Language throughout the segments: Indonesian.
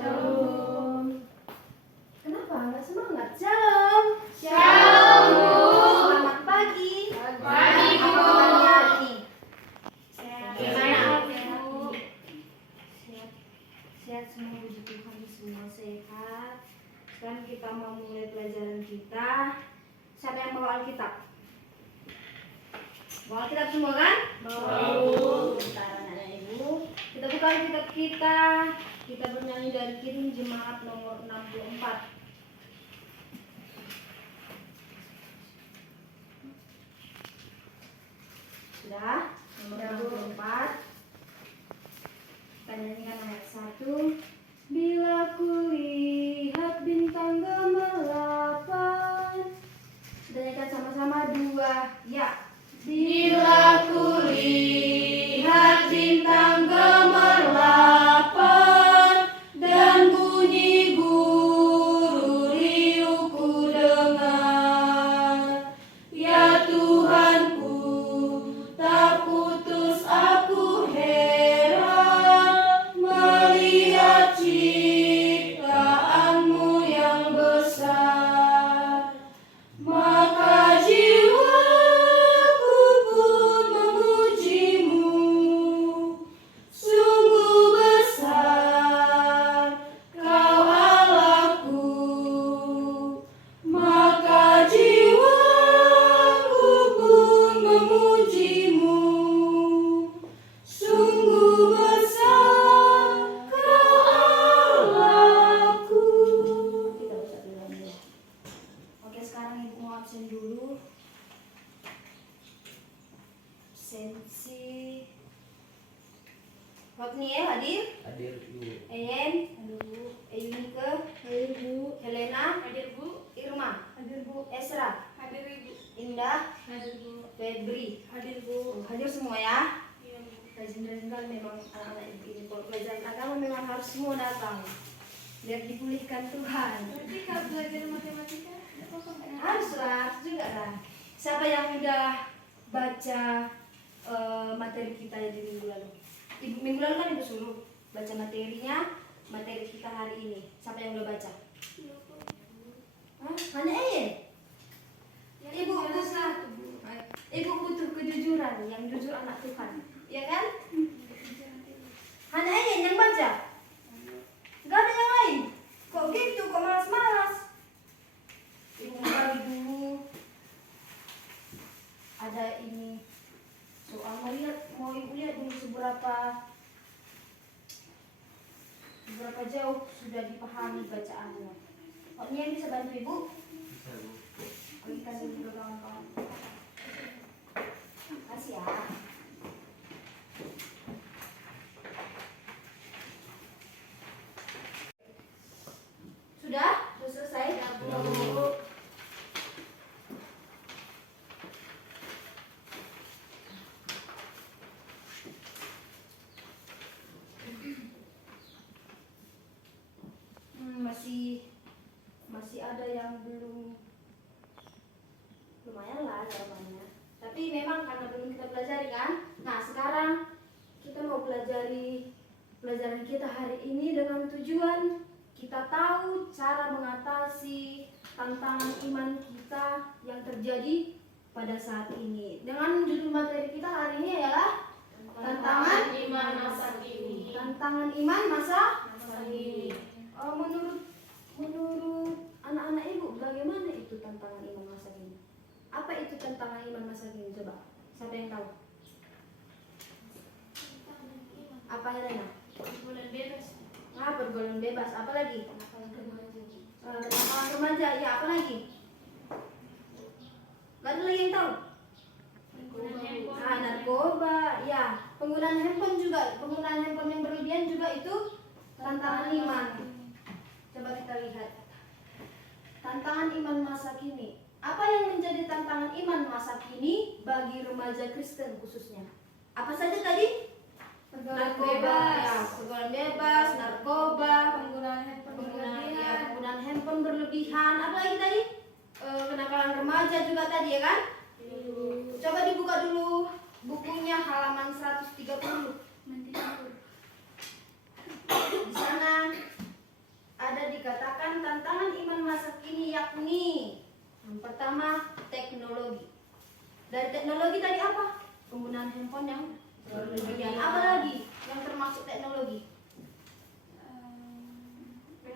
Shalom. Kenapa nggak semangat? Shalom. Shalom, Bu. Selamat pagi. Pagi, Bu. Apa kabarnya hari ini? Sehat. Gimana? Sehat semua, puji Tuhan, semua sehat. Sekarang kita mau mulai pelajaran kita. Siapa yang bawa Alkitab? Bawa Alkitab semua kan? Bawa. Bentar, anak ibu. Kita buka Alkitab kita. Kita bernyanyi dari Kirim Jemaat nomor 64. Sudah? Nomor 64. Kita nyanyikan ayat 1. Bila kulihat bintang gemerlapan. Kita nyanyikan sama-sama 2. Ya. Bila kulihat bintang gemerlapan dan bunyi guru riuh ku dengar, ya Tuhanku, tak putus aku heran melihat ciptaanmu yang besar. Maka jiwaku pun memujimu, sungguh besar Kau Allahku. Maka jiwaku pun memujimu, sungguh besar Kau Allahku. Kita bisa bilang ya. Oke, sekarang ibu mau absen dulu. Absensi. Hotniel hadir. Hadir Bu. Eyen. Hadir. Eyunike. Hadir Bu. Helena. Hadir Bu. Irma. Hadir Bu. Esra. Hadir Ibu. Indah. Hadir Bu. Febri. Hadir Bu. Hadir semua ya. Iya Bu. Rajin-rajin kan memang anak-anak ibu ini kalau pelajaran agama memang harus semua datang. Biar dipulihkan Tuhan. Berarti kalau belajar matematika apa enggak? Haruslah juga lah. Siapa yang udah baca materi kita di minggu lalu? Minggu lalu kan ibu suruh baca materinya, materi kita hari ini. Siapa yang udah baca? Hah? Hanya Eyen? Ibu butuh kejujuran, yang jujur anak Tuhan, ya kan? Hanya Eyen yang baca? Gak ada yang lain? Kok gitu? Kok malas-malas? Ibu mau bagi dulu. Ada ini soal, mau ibu lihat dulu seberapa jauh sudah dipahami bacaannya. Oh, ini yang bisa bantu ibu? Bisa Bu. Bagi kasih dulu ke kawan-kawan. Kasih ya. Sudah? Sudah selesai? Sudah, Bu. Masih ada yang belum, lumayan lah jawabannya. Tapi memang karena belum kita pelajari kan. Nah sekarang kita mau pelajari pelajaran kita hari ini dengan tujuan kita tahu cara mengatasi tantangan iman kita yang terjadi pada saat ini. Dengan judul materi kita hari ini adalah tantangan iman masa kini. Tantangan iman masa Kini. Menurut anak-anak ibu, bagaimana itu tantangan iman masa kini? Apa itu tantangan iman masa kini? Coba, siapa yang tahu? Apa Helena? Bulan bebas. Pergaulan bebas. Apa lagi? Kenakalan remaja. Ya, apa lagi? Gak ada lagi yang tahu? Penggunaan handphone. Narkoba. Ya, penggunaan handphone juga. Penggunaan handphone yang berlebihan juga itu tantangan iman. Coba kita lihat. Tantangan iman masa kini. Apa yang menjadi tantangan iman masa kini bagi remaja Kristen khususnya? Apa saja tadi? Narkoba, ya, pergaulan bebas, narkoba, penggunaan handphone berlebihan. Apa lagi tadi? Kenakalan remaja juga tadi ya kan? Coba dibuka dulu bukunya halaman 130. Di sana tadi apa? Penggunaan handphone yang berlebihan. Apa lagi yang termasuk teknologi?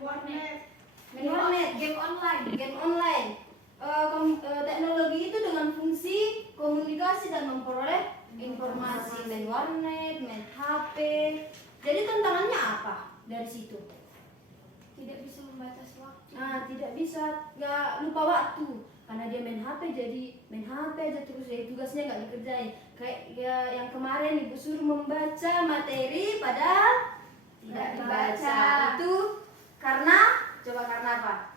Warnet. Main warnet, game online. Teknologi itu dengan fungsi komunikasi dan memperoleh informasi. Main warnet, main HP. Jadi tantangannya apa dari situ? Tidak bisa membatas waktu. Nah, tidak bisa, nggak lupa waktu karena dia main HP, jadi main HP aja terus, jadi tugasnya nggak dikerjain. Kayak ya, yang kemarin ibu suruh membaca materi padahal tidak dibaca. Itu karena apa?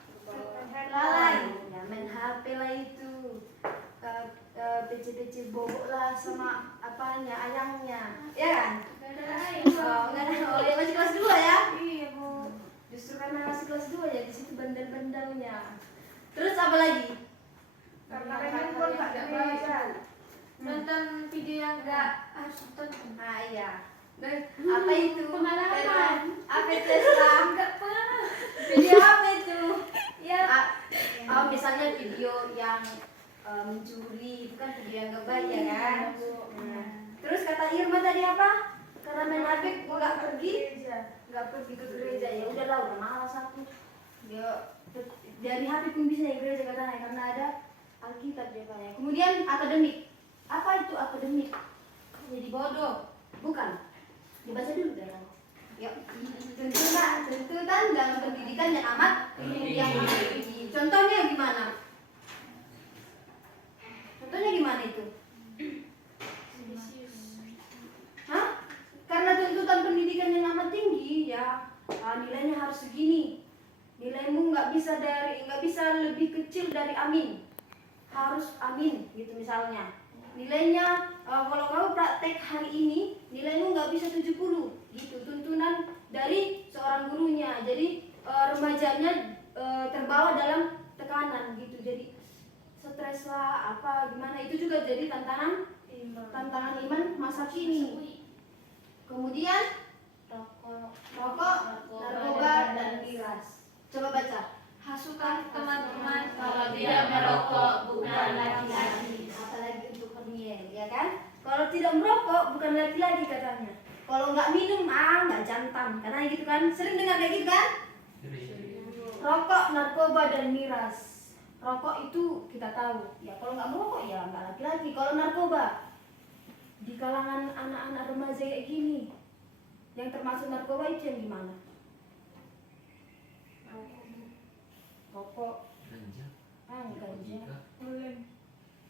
Lalai. Ya, main HP lah itu. PC bobok lah sama apanya, ayangnya, ya kan? Nggak ada. Oh ya, masih kelas 2 ya? Iya, Bu. Justru karena masih kelas 2 ya, di situ bandel-bandelnya. Terus apa lagi? Karena handphone nggak baca. Nonton video yang nggak harus tonton. Ah iya. Apa itu? Pengalaman. Apa itu? Islam? Nggak pernah. Video apa itu? Ya. Misalnya video yang mencuri, itu kan video yang nggak baik ya kan? Nah, terus kata Irma tadi apa? Karena main HP nggak pergi ke gereja. Ya udahlah, udah malas aku. Dia dari HP pun bisa ya gereja katanya karena ada Alkitab dia katanya. Kemudian akademik. Apa itu akademik? Jadi bodoh. Bukan. Dibaca dulu deh. Yuk. Tuntutan dalam pendidikan yang amat tinggi. Contohnya gimana? Contohnya gimana itu? Hah? Karena tuntutan pendidikan yang amat tinggi ya, nilainya harus segini. Nilaimu nggak bisa lebih kecil dari amin. Harus amin gitu misalnya. Nilainya kalau kamu praktek hari ini, nilaimu nggak bisa 70 gitu. Tuntunan dari seorang gurunya. Jadi remajanya terbawa dalam tekanan gitu. Jadi stres lah apa gimana, itu juga jadi tantangan iman masa kini. Kemudian rokok, narkoba dan miras. Coba baca. Hasutan teman-teman Kalau tidak merokok bukan laki-laki. Apalagi untuk Corniel, ya kan? Kalau tidak merokok bukan laki-laki katanya. Kalau nggak minum nggak jantan, karena gitu kan. Sering dengar kayak gitu kan? Rokok, narkoba dan miras. Rokok itu kita tahu. Ya kalau nggak merokok ya nggak laki-laki. Kalau narkoba di kalangan anak-anak remaja kayak gini, yang termasuk narkoba itu yang gimana? Rokok, Ganja. ganja. Belum.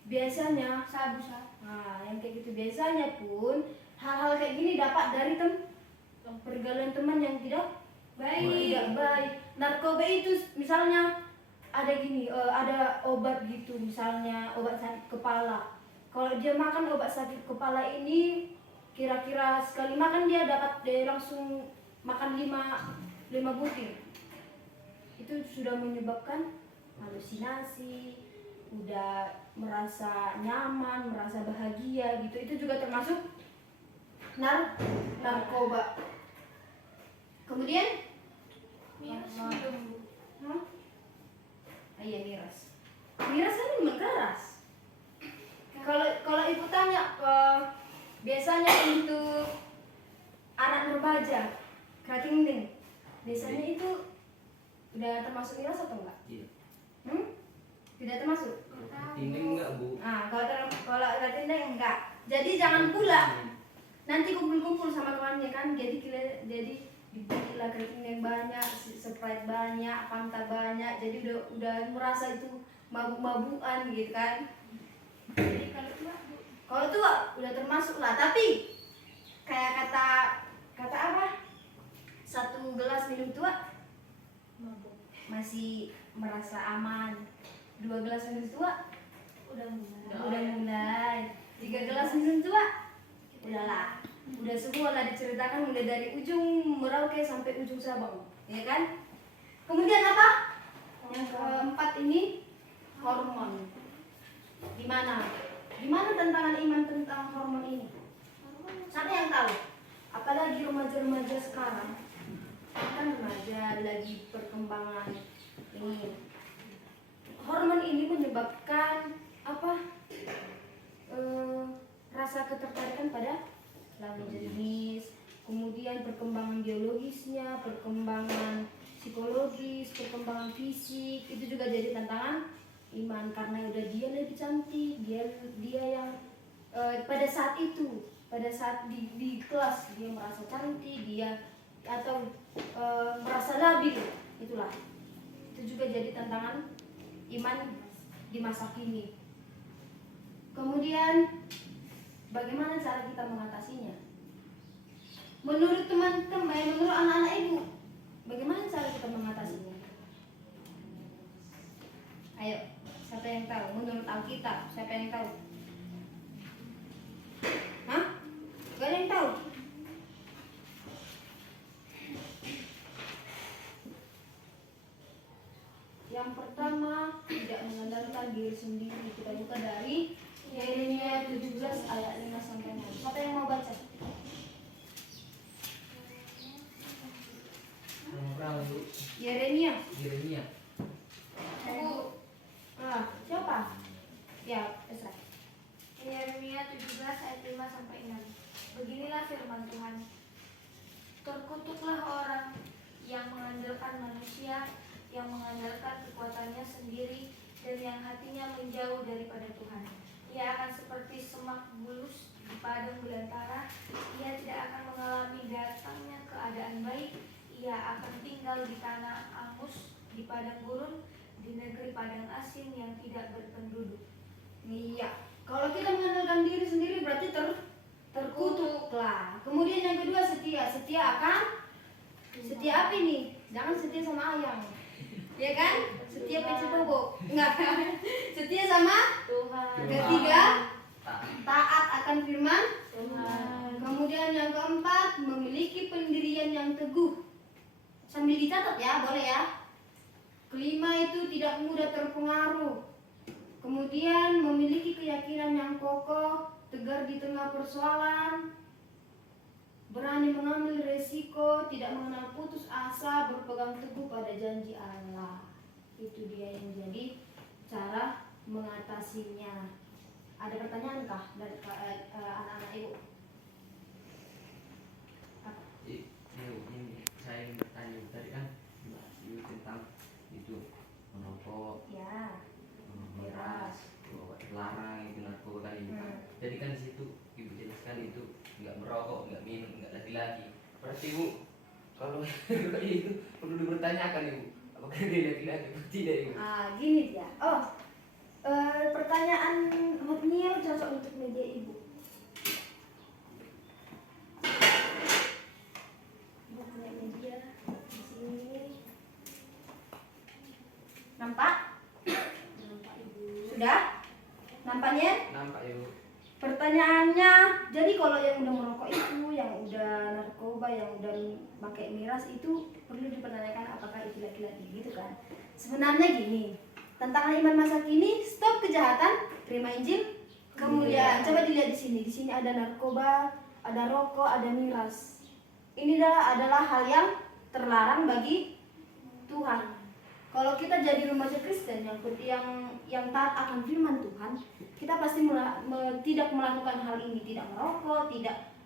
Biasanya Sabu-sabu. nah, yang kayak gitu biasanya pun hal-hal kayak gini dapat dari pergaulan teman yang tidak baik. Narkoba itu misalnya ada gini, ada obat gitu, misalnya obat sakit kepala. Kalau dia makan obat sakit kepala ini, kira-kira sekali makan dia langsung makan 5 butir. Itu sudah menyebabkan halusinasi, udah merasa nyaman, merasa bahagia gitu. Itu juga termasuk narkoba. Kemudian Miras minum, Bu. iya miras. Miras kan minuman keras. Kalau ibu tanya biasanya untuk anak remaja, kratingding, biasanya itu udah termasuk miras atau enggak? Iya. Tidak termasuk. Ini enggak, Bu. Nah, kalau kratingding enggak. Jadi jangan pula nanti kumpul-kumpul sama temannya kan, jadi dibelilah keriting yang banyak, Sprite banyak, Fanta banyak, jadi udah merasa itu mabuk-mabukan gitu kan. Jadi kalau tua, Bu. Kalau tua udah termasuk lah, tapi kayak kata apa? 1 gelas minum tua Mabuk. masih merasa aman. 2 gelas minum tua Udah udah mulai. 3 gelas minum tua udahlah, udah semua lah diceritakan, mulai dari ujung Merauke sampai ujung Sabang, ya kan? Kemudian apa? Yang keempat ini hormon. Gimana tantangan iman tentang hormon ini? Siapa yang tahu? Apalagi remaja-remaja sekarang, kan remaja lagi perkembangan ini. Hormon ini menyebabkan apa? rasa ketertarikan pada lawan jenis, kemudian perkembangan biologisnya, perkembangan psikologis, perkembangan fisik, itu juga jadi tantangan iman karena udah dia lebih cantik, dia yang pada saat itu, pada saat di kelas dia merasa cantik, dia atau merasa labil, itulah. Itu juga jadi tantangan iman di masa kini. Kemudian bagaimana cara kita mengatasinya? Menurut teman-teman, menurut anak-anak ibu, bagaimana cara kita mengatasinya? Ayo, siapa yang tahu? Menurut Alkitab, siapa yang tahu? Hah? Gak ada yang tahu? Yang pertama, tidak mengandalkan diri sendiri. Kita buka dari Yeremia 17 ayat 5 sampai 6. Siapa yang mau baca? Orang Bu. Yeremia. Yeremia. Siapa? Ya, Esra. Yeremia 17 ayat 5 sampai 6. Beginilah firman Tuhan. Terkutuklah orang yang mengandalkan manusia, yang mengandalkan kekuatannya sendiri, dan yang hatinya menjauh daripada Tuhan. Ia akan seperti semak bulus di padang belantara. Ia tidak akan mengalami datangnya keadaan baik. Ia akan tinggal di tanah angus, di padang gurun, di negeri padang asin yang tidak berpenduduk. Iya. Kalau kita mengandalkan diri sendiri berarti terkutuklah. Kemudian yang kedua setia. Setia akan setia apa nih? Jangan setia sama ayam. Ya kan? Setia peci bobo. Enggak. Setia sama Tuhan. Ketiga, taat akan firman Tuhan. Kemudian yang keempat, memiliki pendirian yang teguh. Sambil dicatat ya, boleh ya. Kelima itu tidak mudah terpengaruh. Kemudian memiliki keyakinan yang kokoh, tegar di tengah persoalan, berani mengambil resiko, tidak mengenal putus asa, berpegang teguh pada janji Allah. Itu dia yang jadi cara mengatasinya. Ada pertanyaankah dari anak-anak ibu? Apa? Ini saya ingin bertanya tadi kan Mbak Yu tentang itu merokok, Ya. miras, terlarang itu narkoba kan itu. Jadi kan di situ ibu jelaskan itu nggak merokok, nggak minum, nggak laki-laki. Berarti ibu kalau itu perlu dipertanyakan ibu, apakah dia laki-laki atau tidak ibu? Gini dia. Pertanyaan hotmail cocok untuk media ibu. Ibu punya media di sini. Nampak? Nampak ibu. Sudah? Nampaknya? Nampak ibu. Pertanyaannya, jadi kalau yang udah merokok itu, yang udah narkoba, yang udah pakai miras itu perlu dipertanyakan apakah itu laki-laki gitu kan? Sebenarnya gini, tantangan iman masa kini, stop kejahatan, terima Injil, kemuliaan. Coba dilihat di sini. Di sini ada narkoba, ada rokok, ada miras. Ini adalah hal yang terlarang bagi Tuhan. Kalau kita jadi remaja Kristen yang taat akan firman Tuhan, kita pasti tidak melakukan hal ini, tidak merokok,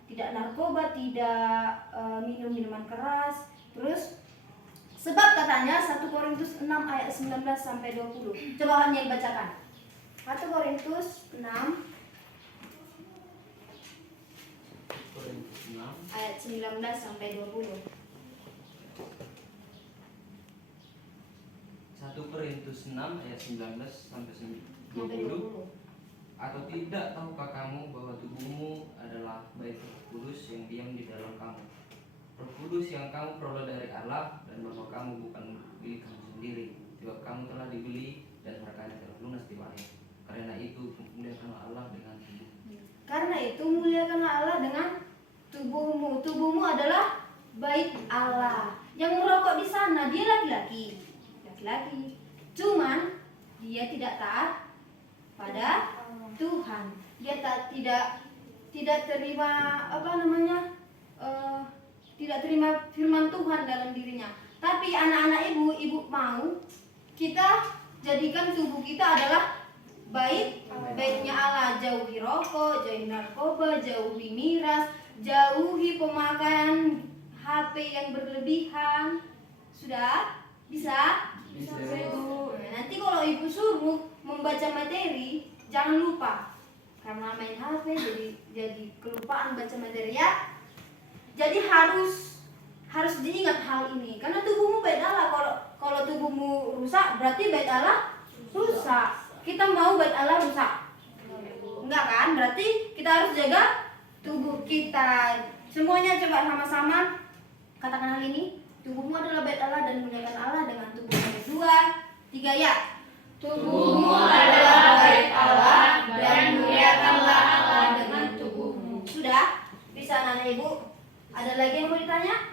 tidak narkoba, tidak minum minuman keras. Terus sebab katanya 1 Korintus 6 ayat 19 sampai 20. Coba hanya dibacakan. 1 Korintus 6 Korintus 6 ayat 19 sampai 20. 1 Korintus 6 ayat 19 sampai 20. Sampai 20. Atau tidak tahukah kamu bahwa tubuhmu adalah bait Roh Kudus yang diam di dalam kamu, Roh Kudus yang kamu peroleh dari Allah, dan bahwa kamu bukan milik kamu sendiri, sebab kamu telah dibeli dan harganya telah lunas dibayar. Karena itu muliakanlah Allah dengan tubuh. Karena itu muliakanlah Allah dengan tubuhmu. Tubuhmu adalah bait Allah. Yang merokok di sana dia laki-laki. Cuman dia tidak taat pada Tuhan. Dia tidak terima tidak terima firman Tuhan dalam dirinya. Tapi anak-anak ibu mau kita jadikan tubuh kita adalah baiknya Allah, jauhi rokok, jauhi narkoba, jauhi miras, jauhi pemakaian HP yang berlebihan. Sudah? Bisa? Bisa. Nah, nanti kalau ibu suruh membaca materi, jangan lupa. Karena main HP jadi kelupaan baca materi ya. Jadi harus diingat hal ini. Karena tubuhmu bait Allah. Kalau tubuhmu rusak, berarti bait Allah rusak. Kita mau bait Allah rusak? Enggak kan? Berarti kita harus jaga tubuh kita. Semuanya coba sama-sama katakan hal ini. Tubuhmu adalah bait Allah dan muliakan Allah dengan tubuhmu. 2, 3 ya. Tubuhmu adalah bait Allah dan muliakanlah Allah dengan tubuhmu. Sudah? Bisa anak ibu? Ada lagi yang mau ditanya?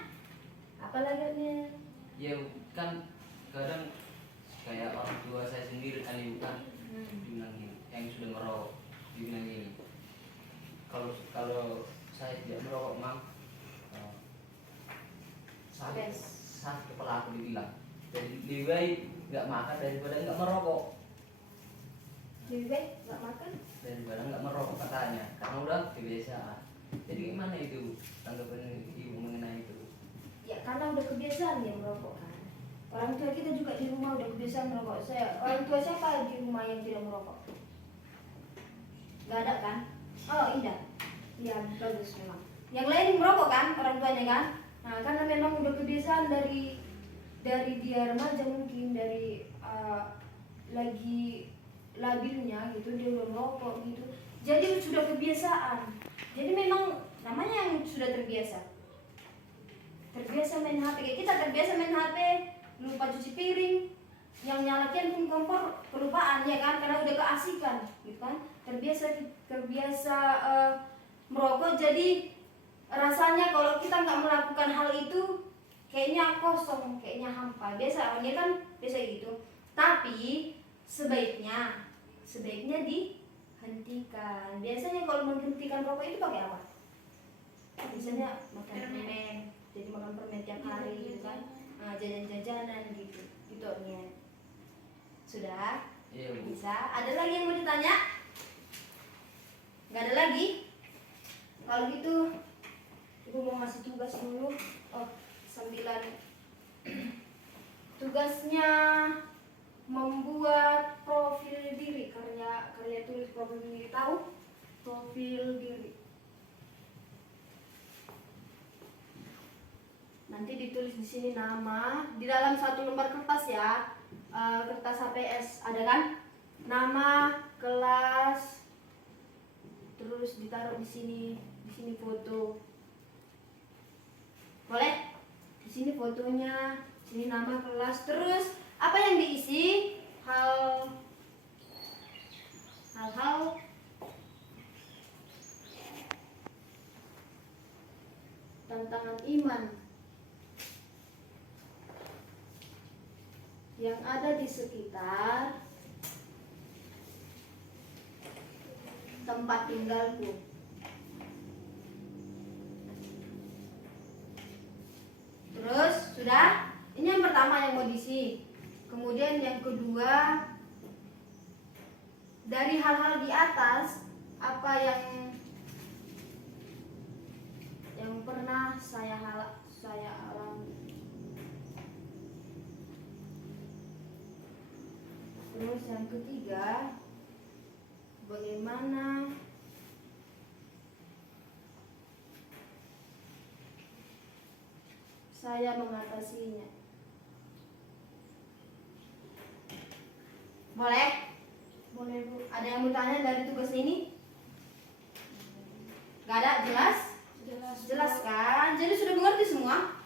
Apa lagi? Ya kan kadang kayak orang tua saya sendiri kan ibu kan bilang gini, yang sudah merokok dibilang gini, kalau saya tidak merokok mang sakit kepala aku dibilang, jadi lebih baik nggak makan daripada nggak merokok. Lebih baik nggak makan Daripada nggak merokok katanya, karena udah kebiasaan. Jadi gimana itu tanggapan ibu mengenai itu? ya, karena udah kebiasaan ya merokok kan. Orang tua kita juga di rumah udah kebiasaan merokok. Orang tua siapa di rumah yang tidak merokok? Gak ada kan? Oh iya, iya bagus memang. Yang lain merokok kan orang tuanya kan? Nah karena memang udah kebiasaan dari dia remaja mungkin dari lagi labilnya gitu dia udah merokok gitu. Jadi sudah kebiasaan. Jadi memang namanya yang sudah terbiasa main HP. Kayak kita terbiasa main HP, lupa cuci piring, yang nyalakan pun kompor kelupaan ya kan, karena udah keasikan gitu kan. Terbiasa merokok, jadi rasanya kalau kita nggak melakukan hal itu kayaknya kosong, kayaknya hampa. Biasa awalnya kan biasa gitu. Tapi sebaiknya dihentikan. Biasanya kalau menghentikan rokok itu pakai apa? Biasanya makan permen. Jadi makan permen tiap hari gitu kan. Nah, jajan-jajanan gitu. Gitunya. Sudah? Iya bu. Bisa. Ada lagi yang mau ditanya? Nggak ada lagi? Kalau gitu ibu mau ngasih tugas dulu. Oh, sambilan tugasnya membuat profil diri, karya tulis profil diri. Tahu profil diri? Nanti ditulis di sini nama di dalam satu lembar kertas ya, kertas HPS ada kan? Nama, kelas, terus ditaruh di sini foto. Boleh? Di sini fotonya, sini nama, kelas, terus apa yang diisi? Hal-hal tantangan iman yang ada di sekitar tempat tinggalku. Terus sudah? Ini yang pertama yang mau diisi. Kemudian yang kedua, dari hal-hal di atas apa yang pernah saya alami. Terus yang ketiga, bagaimana saya mengatasinya. Boleh? Boleh Bu. Ada yang bertanya dari tugas ini? Gak ada? Jelas? Jelas kan? Jadi sudah mengerti semua?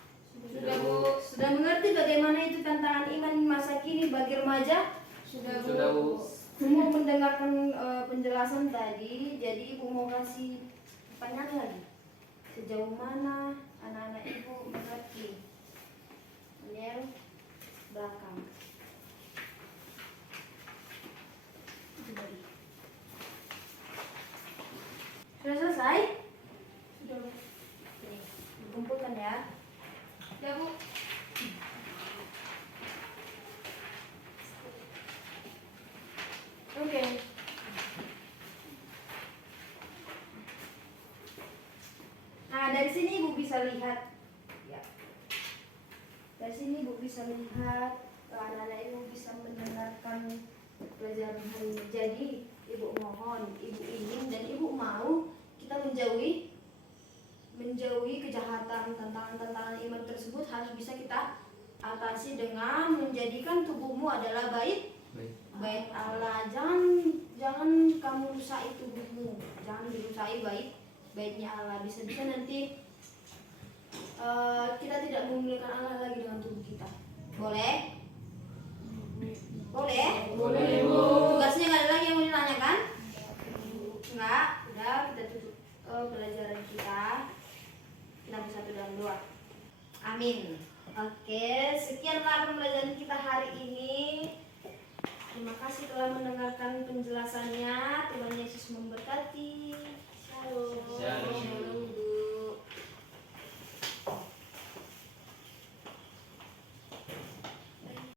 Sudah Bu. Sudah mengerti bagaimana itu tantangan iman masa kini bagi remaja? Sudah Bu. Semua mendengarkan penjelasan tadi. Jadi Ibu mau kasih pertanyaan lagi. Sejauh mana anak-anak Ibu mengerti? Panel belakang. Sudah selesai? Sudah Bu. Ini dikumpulkan ya. Ya Bu. Oke. Nah, dari sini Ibu bisa lihat, ya. Dari sini Ibu bisa lihat, anak-anak Ibu bisa mendengarkan pelajaran hari ini. Jadi, Ibu mohon, Ibu ingin dan Ibu mau kita menjauhi kejahatan, tantangan-tantangan iman tersebut harus bisa kita atasi dengan menjadikan tubuhmu adalah bait Allah. Jangan kamu rusai tubuhmu, jangan dirusai baitnya Allah. Bisa-bisa nanti kita tidak memuliakan Allah lagi dengan tubuh kita. Boleh? Boleh? Boleh, Bu. Tugasnya nggak ada lagi yang mau ditanyakan? Enggak, udah kita tutup pelajaran kita. Kita bersatu dalam doa. Amin. Oke, sekianlah pembelajaran kita hari ini. Terima kasih telah mendengarkan